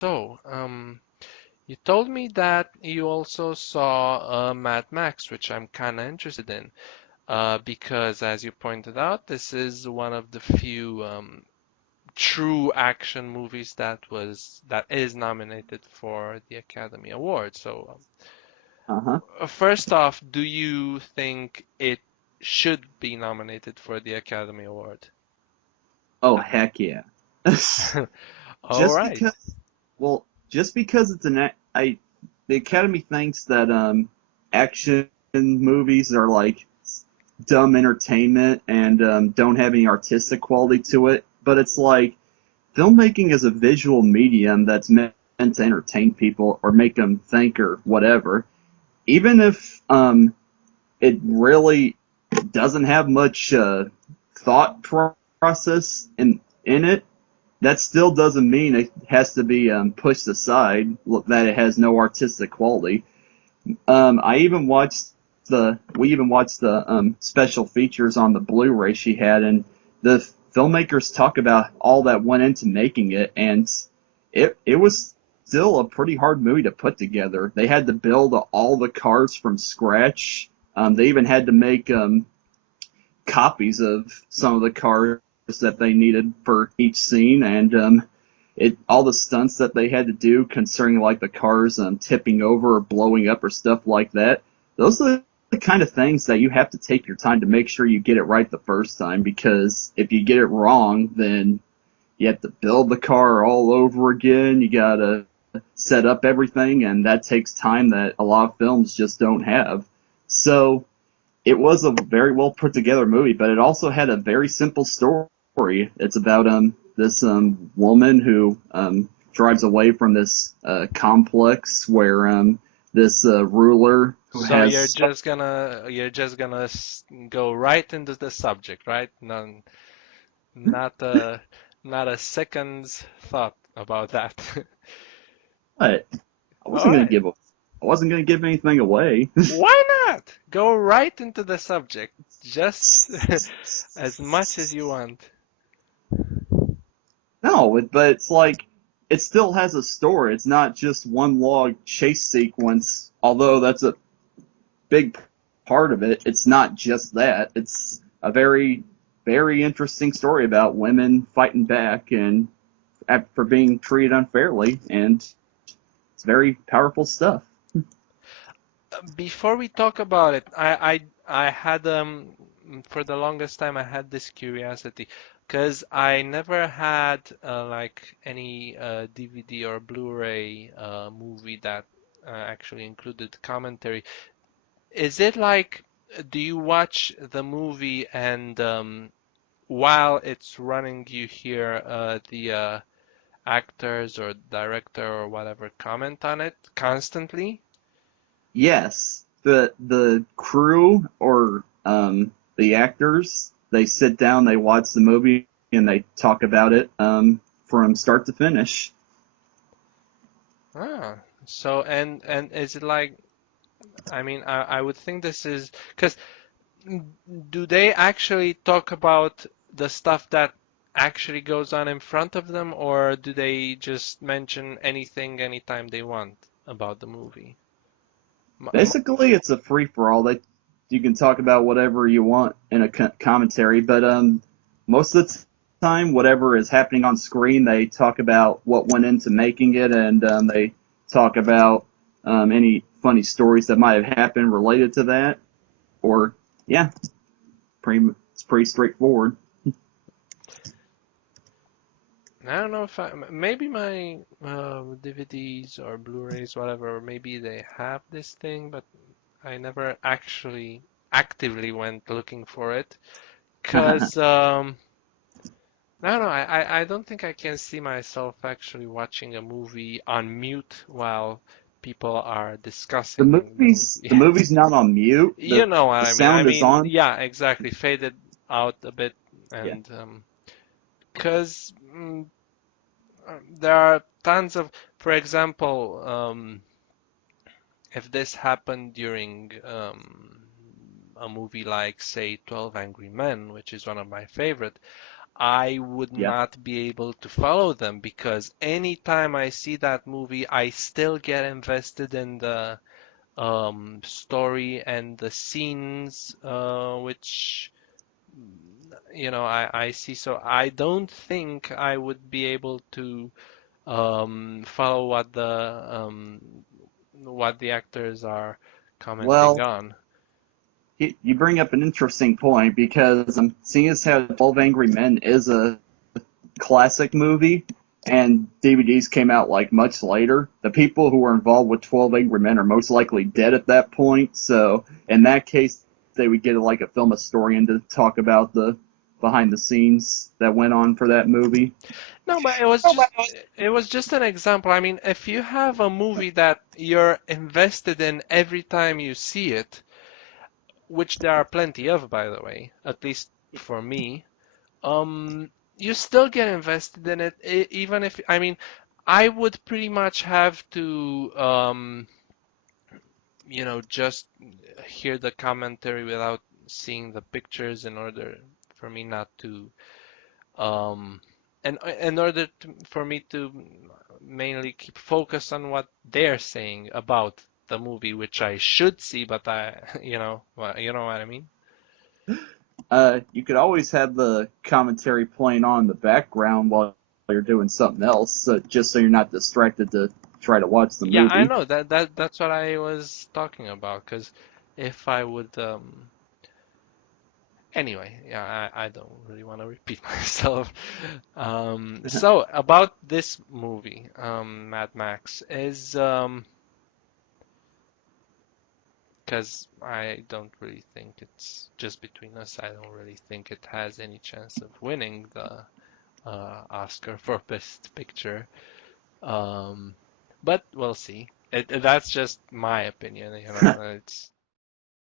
So, you told me that you also saw Mad Max, which I'm kind of interested in, because as you pointed out, this is one of the few true action movies that is nominated for the Academy Award. So, Uh-huh. first off, do you think it should be nominated for the Academy Award? Oh, heck yeah. All Just right. because, well, just because it's the Academy thinks that action movies are like dumb entertainment and don't have any artistic quality to it, but it's like filmmaking is a visual medium that's meant to entertain people or make them think or whatever. Even if it really doesn't have much thought process in it, that still doesn't mean it has to be pushed aside, that it has no artistic quality. I even watched we even watched the special features on the Blu-ray she had, and the filmmakers talk about all that went into making it, and it was still a pretty hard movie to put together. They had to build all the cars from scratch. They even had to make copies of some of the cars that they needed for each scene, and it all the stunts that they had to do concerning like the cars tipping over or blowing up or stuff like that. Those are the kind of things that you have to take your time to make sure you get it right the first time, because if you get it wrong, then you have to build the car all over again. You gotta set up everything, and that takes time that a lot of films just don't have. So it was a very well put together movie, but it also had a very simple story. It's about this woman who drives away from this complex where this ruler who So has go right into the subject, right? None, not a not a second's thought about that. what? I All wasn't gonna right. give I wasn't gonna give anything away. Why not? Go right into the subject, just as much as you want. No, but it's like it still has a story. It's not just one log chase sequence. Although that's a big part of it. It's not just that. It's a very, very interesting story about women fighting back and for being treated unfairly, and it's very powerful stuff. Before we talk about it, I had for the longest time I had this curiosity because I never had like any DVD or Blu-ray movie that actually included commentary. Is it like, do you watch the movie and while it's running you hear the actors or director or whatever comment on it constantly? Yes, the crew or the actors, they sit down, they watch the movie, and they talk about it from start to finish. Ah, so and is it like, I mean, I would think this is because do they actually talk about the stuff that actually goes on in front of them, or do they just mention anything anytime they want about the movie? M m Basically, it's a free for all. That you can talk about whatever you want in a commentary, but most of the time, whatever is happening on screen, they talk about what went into making it, and they talk about any funny stories that might have happened related to that. Or yeah, it's pretty straightforward. I don't know if maybe my DVDs or Blu-rays, whatever, maybe they have this thing, but I never actually actively went looking for it. Cause I don't know, I don't think I can see myself actually watching a movie on mute while people are discussing the The movie. movie's not on mute. You know what The I mean? I sound is mean, on. yeah, exactly. Faded out a bit, Yeah. and because there are tons of, for example, if this happened during a movie like, say, 12 Angry Men, which is one of my favorite, I would Yeah. not be able to follow them because anytime I see that movie, I still get invested in the story and the scenes, which I see. So I don't think I would be able to follow what the actors are commenting Well, on. you bring up an interesting point because seeing as how 12 Angry Men is a classic movie and DVDs came out like much later, the people who were involved with 12 Angry Men are most likely dead at that point. So in that case, they would get like a film historian to talk about the behind the scenes that went on for that movie. No, but it was just an example. I mean, if you have a movie that you're invested in every time you see it, which there are plenty of, by the way, at least for me, you still get invested in it, even if, I mean, I would pretty much have to, just hear the commentary without seeing the pictures in order for me not to, um, and in order for me to mainly keep focus on what they're saying about the movie, which I should see, but well, you know what I mean? You could always have the commentary playing on in the background while you're doing something else, just so you're not distracted to try to watch the Yeah, I movie. know that's what I was talking about. Because if I would, anyway, yeah, I don't really want to repeat myself. So about this movie, Mad Max is, because I don't really think it's just between us. I don't really think it has any chance of winning the Oscar for Best Picture. Um, but we'll see. That's just my opinion. It's